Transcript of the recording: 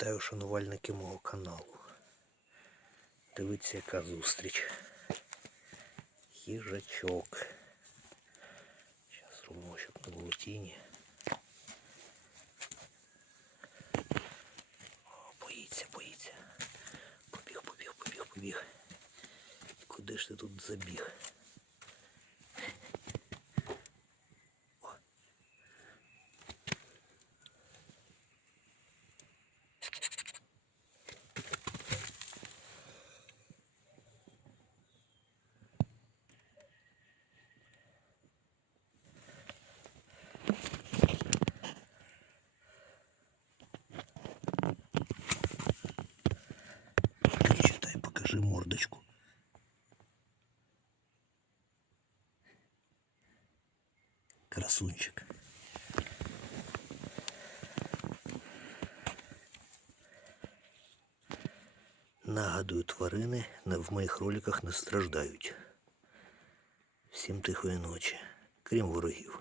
Вітаю шанувальники мого каналу. Дивіться, яка зустріч. Їжачок. Зараз робимо, щоб не було тіні. О, боїться, боїться. Побіг, побіг, побіг, побіг. Куди ж ти тут забіг? Красунчик. Нагадую, тварини на- в моїх роликах не страждають. Всім тихої ночі, крім ворогів.